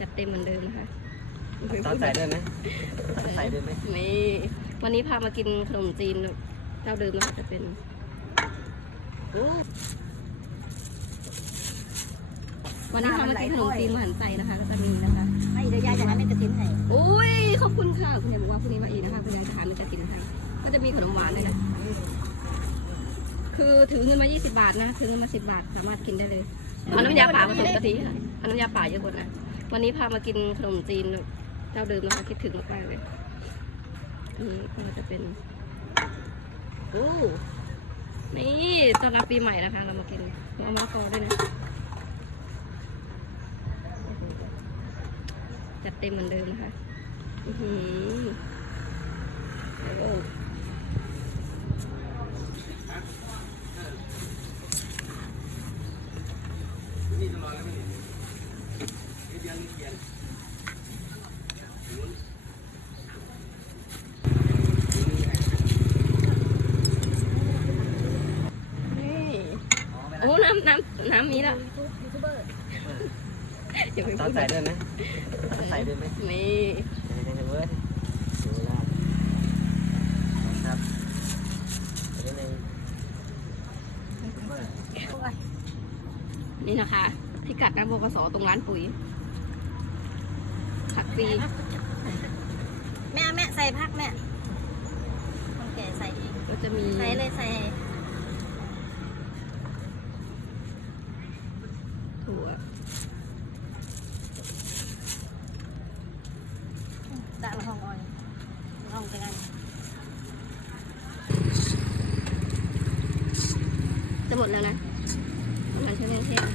จัดเต็มเหมือนเดิมนะคะตอนใส่ด้วยไหมตอนใส่ด้วยไหมนี่วันนี้พามากินขนมจีนเจ้าเดิมนะคะจะเป็นอู้วันนี้พามากินขนมจีนมหันใจนะคะก็จะมีนะคะไม่เดี๋ยวยายจะทำให้กระถิ่นให้อุ้ยขอบคุณค่ะคุณยายบอกว่าพรุ่งนี้มาอีกนะคะคุณยายทานมันจะกินให้ก็จะมีขนมหวานเลยนะคือถือเงินมา 20 บาทนะถือเงินมา 10 บาทสามารถกินได้เลยเอาน้ำยาป่าผสมกะทิค่ะเอาน้ำยาป่าเยอะกว่านะ วันนี้พามากินขนมจีนเจ้าเดิมนะคะคิดถึงมากๆเลยนี่ก็จะเป็นอู้นี่ต้อนรับปีใหม่นะคะ เรามากินหัวมะละกอด้วยนะจัดเต็มเหมือนเดิมนะคะอื้อหือโอ้ นี่ โอ้น้ำน้ำน้ำมีแล้วยูทูบเบอร์อย่าไปตอพูนดใส่ด้วยไหมตอนใส่ด้วยไหมนี่เดี๋ยวเว้ยดูแลครับเดี๋ยวในนี่นะคะพิกัดนะบกสตรงร้านปุ๋ยผักฟรีแม่แม่ใส่พักแม่คนแก่ใส่เองก็จะมีใส่เลยใส่ ถั่ว ด่างทองอ่อนทองเป็นไงจะหมดแล้วนะมาณชั่วโมงเที่ยง